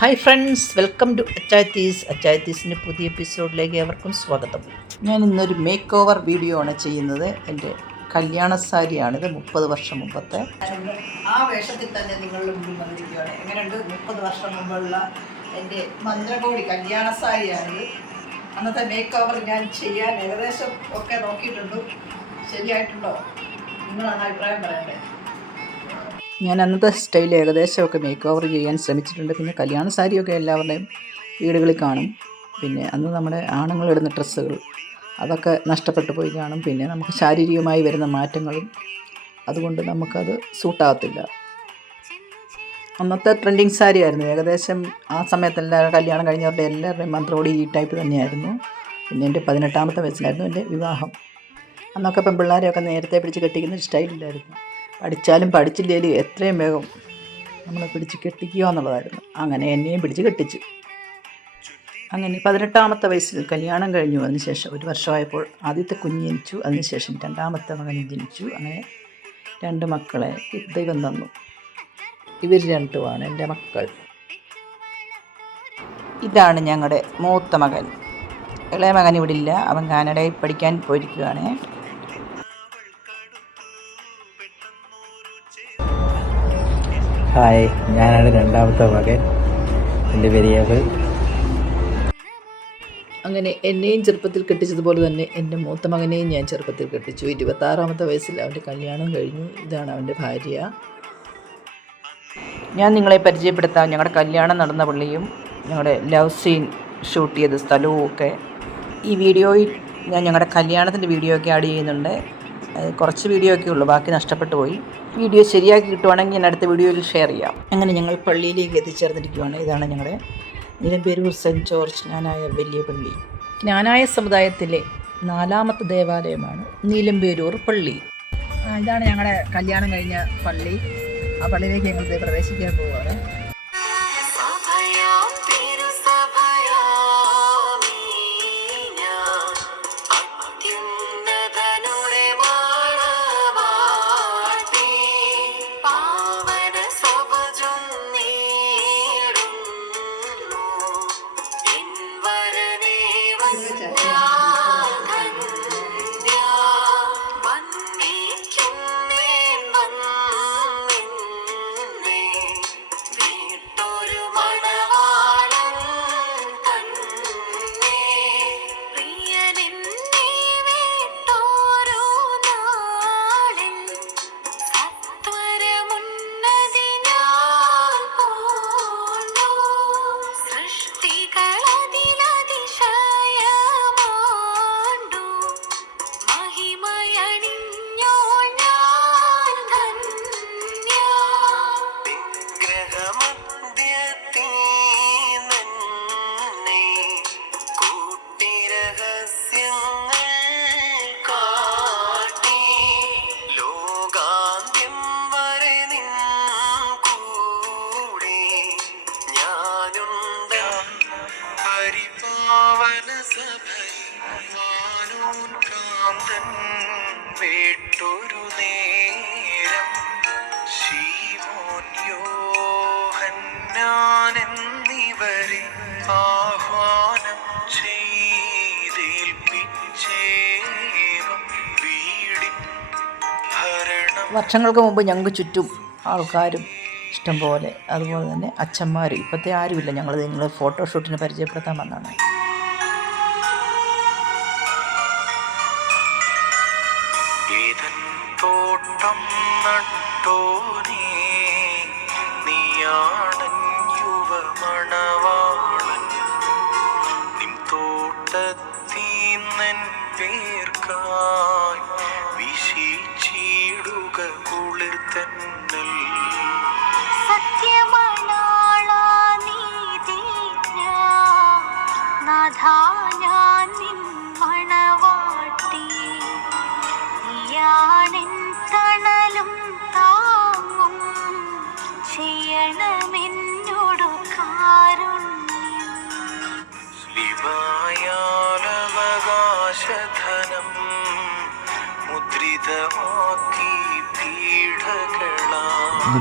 Hi friends welcome to Achayathees അച്ചായത്തീസിന്റെ പുതിയ എപ്പിസോഡിലേക്ക് ഏവർക്കും സ്വാഗതം. ഞാൻ ഇന്നൊരു മേക്ക് ഓവർ വീഡിയോ ആണ് ചെയ്യുന്നത്. എന്റെ കല്യാണ സാരിയാണിത്. മുപ്പത് വർഷം മുമ്പത്തെ. ആ വേഷത്തിൽ തന്നെ നിങ്ങളുടെ മുമ്പിൽ വന്നിരിക്കുകയാണ്. എങ്ങനെയുണ്ട്? മുപ്പത് വർഷം മുമ്പുള്ള എന്റെ മന്ത്രകോടി കല്യാണ സാരിയാണിത് അന്നത്തെ മേക്ക് ഓവർ ഞാൻ ചെയ്യാൻ ഏകദേശം ഒക്കെ നോക്കിയിട്ടുണ്ട്. ശരിയായിട്ടുണ്ടോ? നിങ്ങളാണ് അഭിപ്രായം പറയേണ്ടത്. ഞാൻ അന്നത്തെ സ്റ്റൈൽ ഏകദേശമൊക്കെ മേക്ക് ഓവർ ചെയ്യാൻ ശ്രമിച്ചിട്ടുണ്ട്. പിന്നെ കല്യാണ സാരിയൊക്കെ എല്ലാവരുടെയും വീടുകളിൽ കാണും. പിന്നെ അന്ന് നമ്മുടെ ആണുങ്ങളിടുന്ന ഡ്രസ്സുകൾ അതൊക്കെ നഷ്ടപ്പെട്ടു പോയി കാണും. പിന്നെ നമുക്ക് ശാരീരികമായി വരുന്ന മാറ്റങ്ങളും അതുകൊണ്ട് നമുക്കത് സൂട്ടാകത്തില്ല അന്നത്തെ ട്രെൻഡിങ് സാരി ആയിരുന്നു. ഏകദേശം ആ സമയത്ത് എല്ലാവരും കല്യാണം കഴിഞ്ഞവരുടെ എല്ലാവരുടെയും മന്ത്രോടി ഈ ടൈപ്പ് തന്നെയായിരുന്നു. പിന്നെ എന്റെ പതിനെട്ടാമത്തെ വയസ്സിലായിരുന്നു എന്റെ വിവാഹം. അന്നൊക്കെ പെൺപിള്ളേരെയൊക്കെ നേരത്തെ പിടിച്ച് കെട്ടിക്കുന്ന സ്റ്റൈലില്ലായിരുന്നു പഠിച്ചാലും പഠിച്ചില്ലേലും എത്രയും വേഗം നമ്മളെ പിടിച്ച് കെട്ടിക്കുക എന്നുള്ളതായിരുന്നു. അങ്ങനെ എന്നെയും പിടിച്ച് കെട്ടിച്ചു. അങ്ങനെ പതിനെട്ടാമത്തെ വയസ്സിൽ കല്യാണം കഴിഞ്ഞു. അതിനുശേഷം ഒരു വർഷമായപ്പോൾ ആദ്യത്തെ കുഞ്ഞ് ജനിച്ചു. അതിനുശേഷം രണ്ടാമത്തെ മകൻ ജനിച്ചു. അങ്ങനെ രണ്ട് മക്കളെ ദൈവം തന്നു. ഇവർ രണ്ടുമാണ് എന്റെ മക്കൾ. ഇതാണ് ഞങ്ങളുടെ മൂത്ത മകൻ. ഇളയ മകൻ ഇവിടെ ഇല്ല. അവൻ കാനഡയിൽ പഠിക്കാൻ പോയിരിക്കുകയാണ്. ഹായ് ഞാനാണ് രണ്ടാമത്തെ മകൻ. എന്റെ പെരിയാവ് അങ്ങനെ എന്നെയും ചെറുപ്പത്തിൽ കെട്ടിച്ചതുപോലെ തന്നെ എന്റെ മൂത്ത മകനെയും ഞാൻ ചെറുപ്പത്തിൽ കെട്ടിച്ചു. ഇരുപത്താറാമത്തെ വയസ്സിൽ അവന്റെ കല്യാണം കഴിഞ്ഞു. ഇതാണ് അവന്റെ ഭാര്യ. ഞാൻ നിങ്ങളെ പരിചയപ്പെടുത്താം. ഞങ്ങളുടെ കല്യാണം നടന്ന പള്ളിയും ഞങ്ങളുടെ ലവ് സീൻ ഷൂട്ട് ചെയ്ത സ്ഥലവും ഒക്കെ ഈ വീഡിയോയിൽ ഞാൻ ഞങ്ങളുടെ കല്യാണത്തിന്റെ വീഡിയോ ഒക്കെ ആഡ് ചെയ്യുന്നുണ്ട്. കുറച്ച് വീഡിയോ ഒക്കെ ഉള്ളൂ ബാക്കി നഷ്ടപ്പെട്ടു പോയി. വീഡിയോ ശരിയാക്കി കിട്ടുവാണെങ്കിൽ ഞാൻ അടുത്ത വീഡിയോയിൽ ഷെയർ ചെയ്യാം. അങ്ങനെ ഞങ്ങൾ പള്ളിയിലേക്ക് എത്തിച്ചേർന്നിരിക്കുകയാണ് ഇതാണ് ഞങ്ങളുടെ നിലമ്പേരൂർ സെന്റ് ജോർജ് ജ്ഞാനായ വലിയ പള്ളി. ജ്ഞാനായ സമുദായത്തിലെ നാലാമത്തെ ദേവാലയമാണ് നീലമ്പേരൂർ പള്ളി. ഇതാണ് ഞങ്ങളുടെ കല്യാണം കഴിഞ്ഞ പള്ളി. ആ പള്ളിയിലേക്ക് ഞങ്ങൾ പ്രവേശിക്കാൻ പോവുകയാണ് വേട്ടൊരു നേരം വർഷങ്ങൾക്ക് മുമ്പ് ഞങ്ങൾക്ക് ചുറ്റും ആൾക്കാരും ഇഷ്ടംപോലെ. അതുപോലെ തന്നെ അച്ഛന്മാരും. ഇപ്പോഴത്തെ ആരുമില്ല. ഞങ്ങൾ നിങ്ങൾ ഫോട്ടോഷൂട്ടിന് പരിചയപ്പെടുത്താൻ വന്നതാണ്. തോട്ടത്തീന്നൻ പേർക്കായി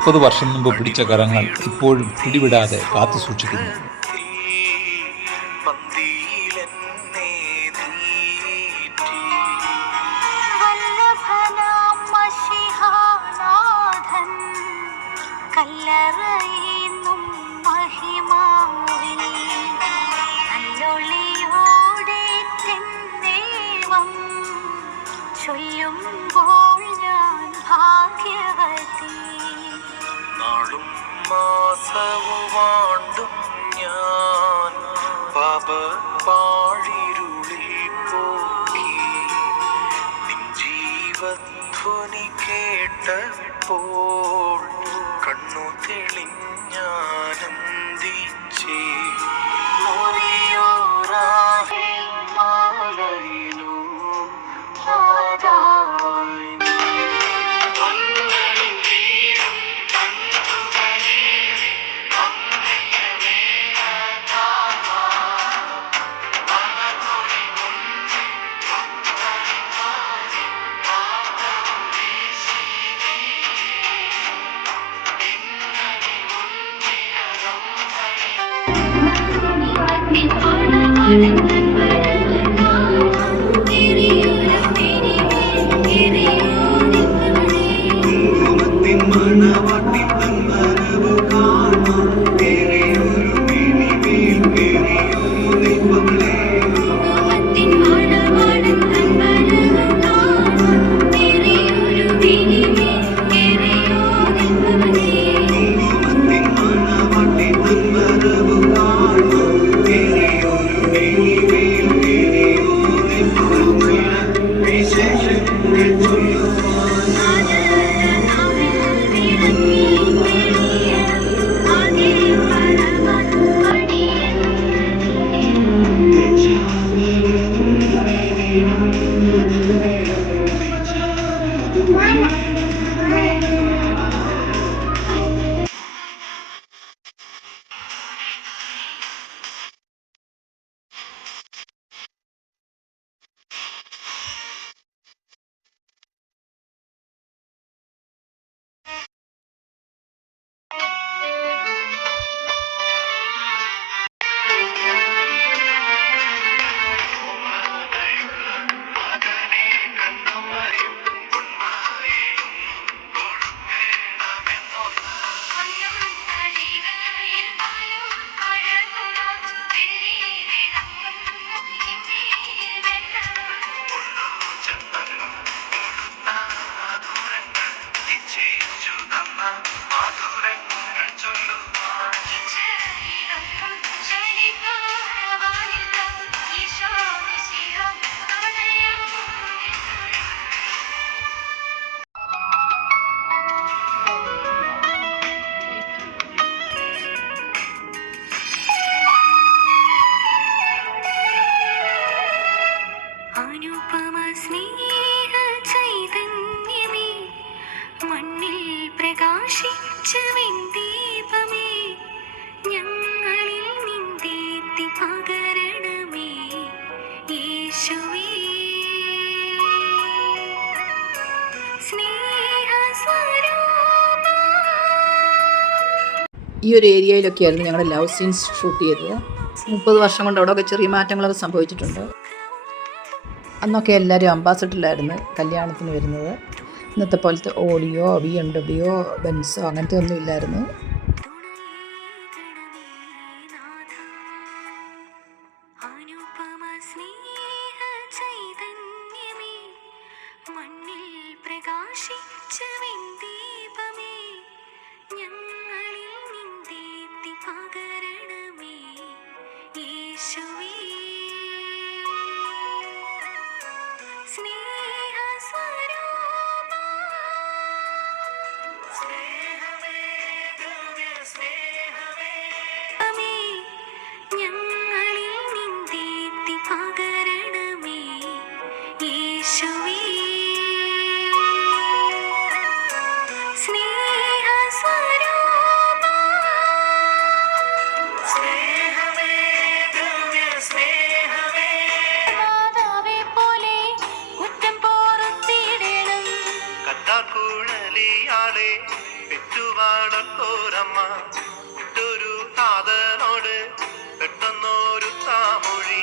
മുപ്പത് വർഷം മുമ്പ് പിടിച്ച കരങ്ങൾ ഇപ്പോഴും പിടിവിടാതെ കാത്തു സൂക്ഷിക്കുന്നു. ചൊല്ലും മാസവുമാണ്ടും ഞാൻ പാപ പാഴിരുളിൽ പോക്കി നിൻ ജീവധ്വനി കേട്ടപ്പോൾ കണ്ണു തെളിഞ്ഞാനന്ദിച്ചേ. Thank you. അനുപമ സ്നേഹ ചൈതന്യമേ മണ്ണിൽ പ്രകാശിച്ച ദീപമേ ഞങ്ങളിൽ നിന്ദേത്തി പകരണമേ യേശുവേ. ഈ ഒരു ഏരിയയിലൊക്കെയായിരുന്നു ഞങ്ങളുടെ ലവ് സീൻസ് ഷൂട്ട് ചെയ്തത്. മുപ്പത് വർഷം കൊണ്ട് അവിടെയൊക്കെ ചെറിയ മാറ്റങ്ങളൊക്കെ സംഭവിച്ചിട്ടുണ്ട്. അന്നൊക്കെ എല്ലാവരും അംബാസഡറിലായിരുന്നു കല്യാണത്തിന് വരുന്നത്. ഇന്നത്തെ പോലത്തെ ഓഡിയോ ബി എം ഡബ്ല്യു ബെൻസോ അങ്ങനത്തെ ഒന്നും ഇല്ലായിരുന്നു. ഞങ്ങളിൽ നിന്ദേത്തി പകരണമേ യേശുവേ തിരുവാടത്തോരമ്മ ഒരു കാതനോട് പെട്ടെന്നൊരു താമൊഴി.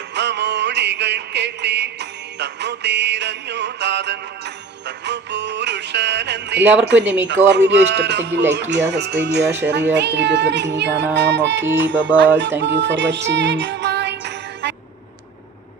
എന്ന മോഴികൾ കേട്ടി തന്നു തീരഞ്ഞു താതൻ തന്നു പൂ എല്ലാവർക്കും എന്റെ മേക്ക് ഓവർ വീഡിയോ ഇഷ്ടപ്പെട്ടെങ്കിൽ ലൈക്ക് ചെയ്യുക സബ്സ്ക്രൈബ് ചെയ്യുക ഷെയർ ചെയ്യുക. അടുത്ത വീഡിയോ കാണാം. Okay bye bye thank you for watching